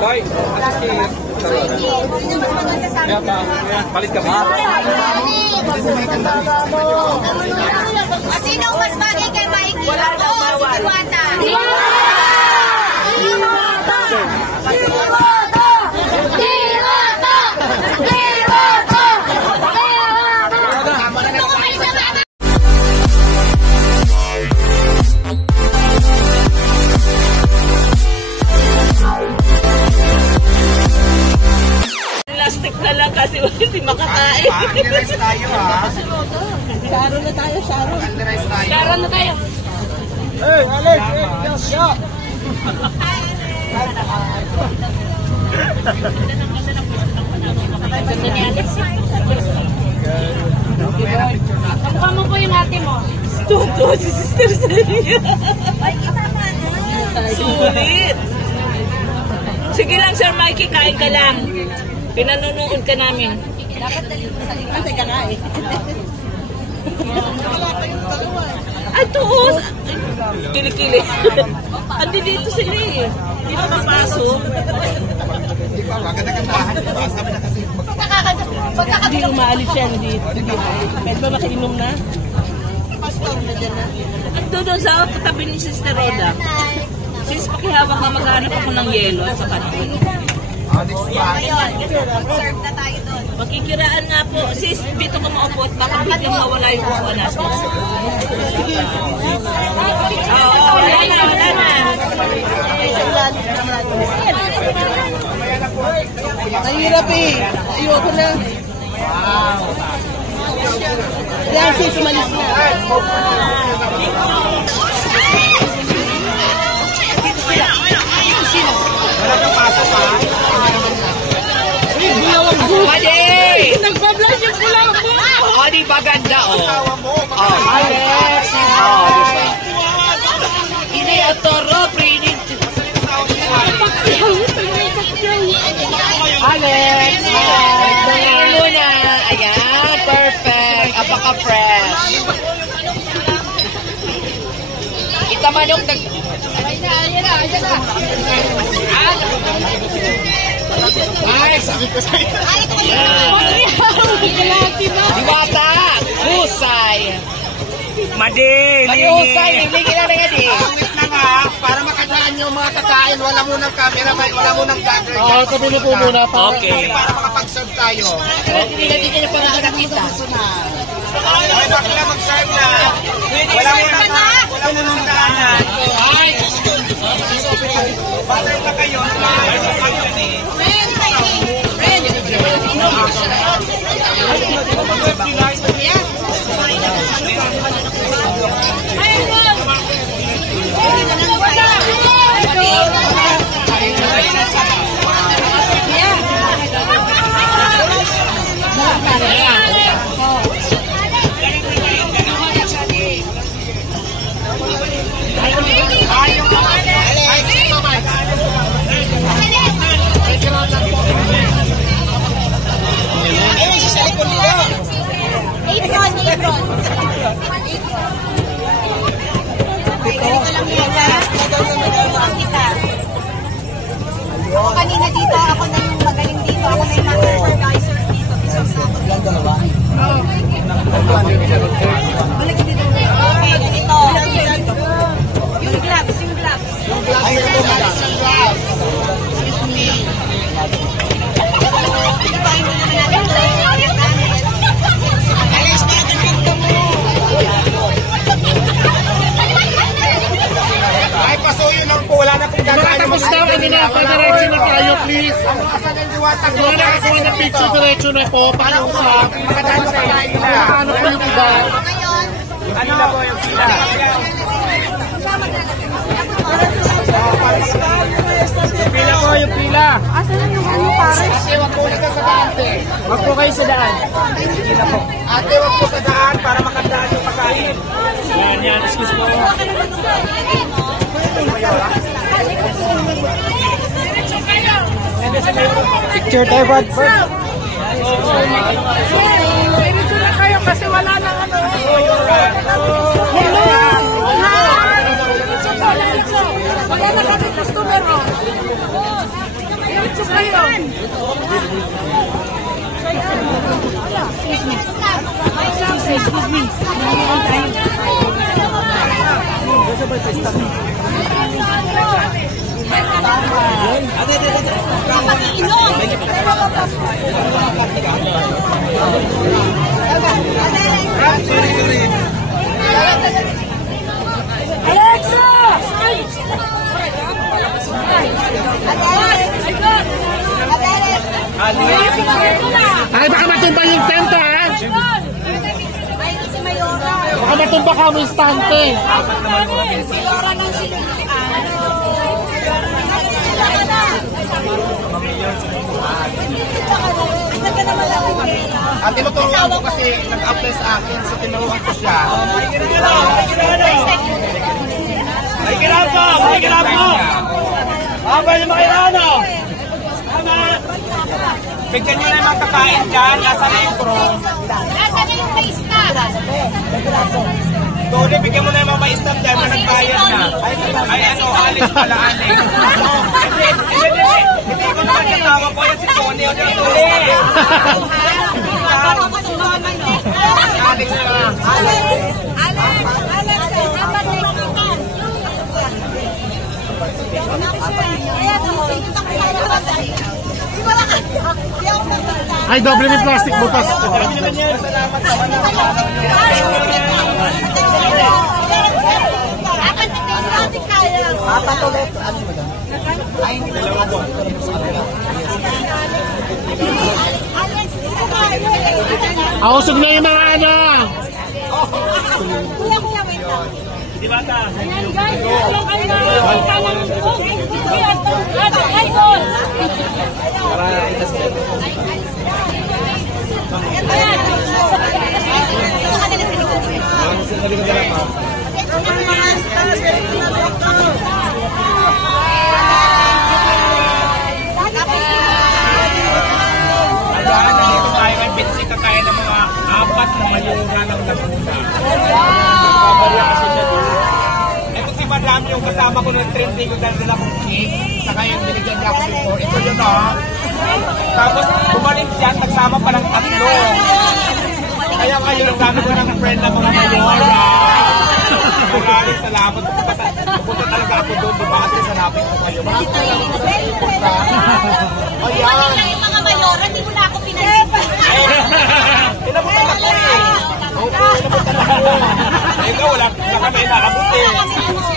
Bye. Palit kami. Sino mas bagay kay Mike? Wala na mawala. Si Diwata! Diwata! Diwata! Diwata! Plastic na lang kasi hindi makakain. Underize tayo ha. Sharon na tayo, Sharon. Underize tayo. Sharon na tayo. Hey, Alex! Yo! Kamukha mo po yung ate mo. Tuto, si Sister Celia. Sulit. Sige lang, Sir Mikey, kain ka lang. Pinanunood ka namin. Dapat dali mo sa lipa. Kasi kakain. Ay, tuos! Kili-kili. Andi dito sila eh. Hindi pa mapasok. Hindi umaalis yan dito. Pwede ba makiinom na? Pastor na dyan na. At doon sa katabi ni Sister Roda. Sis, pakihawak na maghanap ako ng yelo at saka Ngayon, serve na tayo doon. makikiraan nga po. Sis, dito ka maupo at baka biglang mawala yung buwanas mo. Oo, wala na. Mahirap eh. Ayoko na. Yan, sis, umalis na. Wala kang pasok ha. Madi! Nagpa-blush yung pulang po. O, di ba ganda, o? Alex. Ini atoro, prinig. Alex. Ano na? Ayan, perfect. Apaka-fresh. Kita manok nag... Ay, sabi ko sa'yo. Diwata! Husay! Madi, Husay! Nilingin na nga di. Wait lang ha. Para makadaan yung mga kakain. Wala munang camera, wala munang vlogger. Oo, tabi na po muna. Okay. Para makapag-serve tayo. Hindi ka niya pa nakakita. Ay, bakit na mag-serve na? Wala munang daanan. Ay! Pasay na kayo. Kanina dito, ako na yung magaling dito. Ako na yung mga supervisor dito. Ilang dalawa? Oo. Balik dito. Okay, ganito. Yung gloves, yung gloves. Ay, ito malas ang gloves. Excuse me. Ipahin mo naman natin. Alis na, ganito mo. Ay, pasuyo lang po. Wala na pong gagawin. Kamusta kami na? Padiretso na tayo, please. Ang mga asan ng diwata ko. Wala kasi na picture diretso na po. Paano sa? Makadaan sa kain na. Ano po yung iba? Ngayon, Ano na po yung sila? Pila po yung pila. asan na yung ano pare? Ate, wag po na sa daan, te. Wag po kayo sa daan. Pila po. Ate, wag po sa daan para makadaan yung pagkain. Yan, excuse po. Picture tayo, Brad. Diretso na kayo kasi wala nang ano. Hello! Hi! Alexa! Ay, baka matumba yung tent, ha? Si Mayora. Baka matumba ka mo instante. Si Laura ng sinulian. At tinuturuan ko kasi nag-apply sa akin, so tinuruan ko siya. May kinapa! May kinapa! Abay na makilano! Bigyan nyo na yung mga kakain dyan, nasa na yung crew. Nasaan na yung face na? Tony, bigyan mo na yung mga ma-stop dyan na nagbayad na. Ay ano, Alex pala, Alex. Hindi ko naman katawa ko yan si Tony. O na Tony. Alex na. Ay, doble ni plastic butas. Ausog na yung mga ano. Di ba ta? Nandito tayo may bitsi kakain ng mga apat na mayunga ng Laguna. Ito si Madam yung kasama ko ng trending ko dahil nila kong cake. Saka yung binigyan niya ako before. Ito yun Tapos bumalik dyan, nagsama pa ng tatlo. Kaya ngayon ang dami ko ng friend na mga mayora. Maraming salamat. Pupunta talaga ako doon. Bakit kasi sanapin ko kayo. Maraming salamat ko na pupunta. Ayan. Yung mga mayora, hindi mo na ako pinansin. Inabutan ako eh. Oo, inabutan ako. Ikaw, wala kami inaabot eh.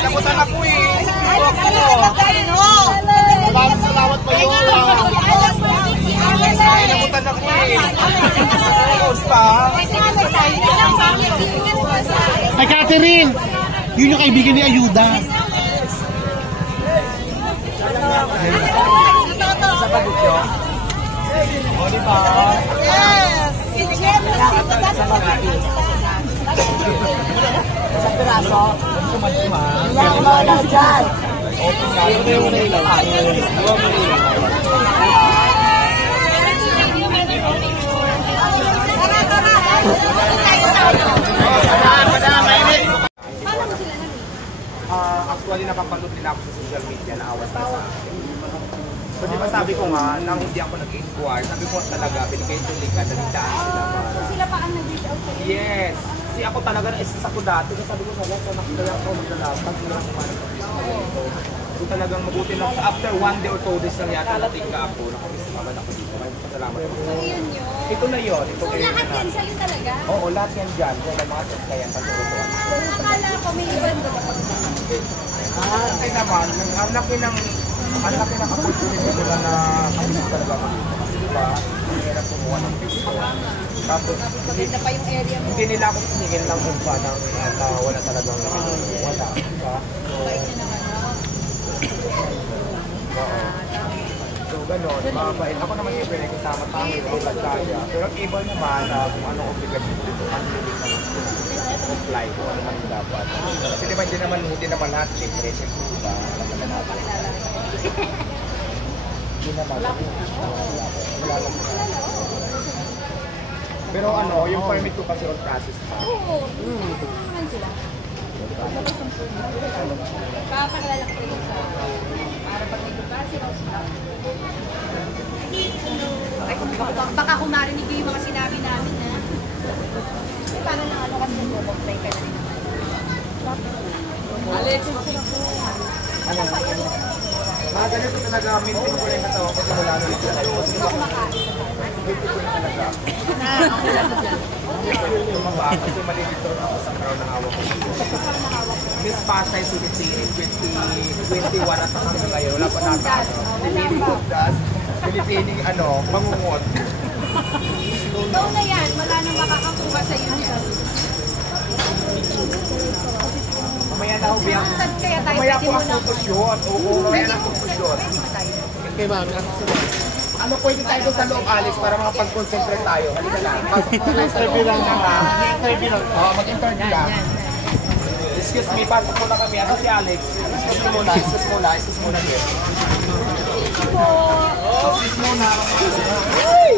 Inabutan ako eh. Maraming salamat mayora. Inabutan ako eh. Ayos pa. Ay, Catherine! Yun yung kaibigan ni Ayuda. O, diba? Yes! Isang piraso. Kumaduma. Yan, mga dyan. Actually, napapanood nila ako sa social media na awas na sa akin. So, di ba sabi ko nga, nang hindi ako nag-inquire, sabi ko talaga, binigay ito link at nagdaan sila para. So sila pa ang nag-reach out sa'yo? Yes! Kasi ako talaga na-assist ako dati. Kasi sabi ko sa lahat, nakikaya ako maglalapag, hindi lang kumain ng business na ganito. So talagang mabuti lang. So after 1 day or 2 days lang yata natingka ako, nakamiss agad ako dito. Kaya pasalamat ako. So yun yun. Ito na yun. Ito So kayo lahat na. yan sa'yo talaga? Oo, lahat yan dyan. Kaya may mga test kaya patuturuan. Akala ko may ibang ba? Ay naman, ang laki ng opportunity nila na kami talaga ako dito. Kasi diba, hindi nila kumuha ng pisto. Tapos, Maganda pa yung area mo. hindi nila ako sinigil ng umpa ng wala talagang wala. Diba? Bait nyo naman, no? Oo. So, gano'n, mabait. Ako naman yung pinag-isama tayo, ang kaya. Pero ang iba naman, kung anong obligasyon dito, ang hindi naman comply kung ano man yung dapat. Kasi diba, hindi naman lahat, siyempre, siyempre, diba, alam naman natin. Hindi naman. Wala lang. Pero ano, yung permit ko kasi on process pa. Oo. Naman sila. Kakakalala ko yun sa para pag nagpapasi o sila. mag-comply ka na rin. Alex, Mga ganito talaga, maintain ko yung katawan kasi wala na rin. Gusto ko kumakain. Kasi malilito na ako sa crowd ng hawak ko. Miss Pasay Silitiri, 21 at ako ngayon. Wala pa nata. Pilipining Kugdas, Pilipining mangungot. Ikaw na yan, wala nang makakakuha sa iyo yan. Mamaya na ako biyang. Saan kaya tayo Mamaya pwede po mo ang na? photoshot. Oo, mamaya na ang photoshot. Kay mami. Ano pwede tayo doon sa loob, Alex, para makapag-concentrate tayo? Halika na. Pasok po tayo sa loob. Interview lang. Interview lang. Oo, mag-interview lang. Excuse me, pasok muna kami. Ano si Alex? Excuse muna, excuse muna, excuse muna din. Excuse muna. Ay,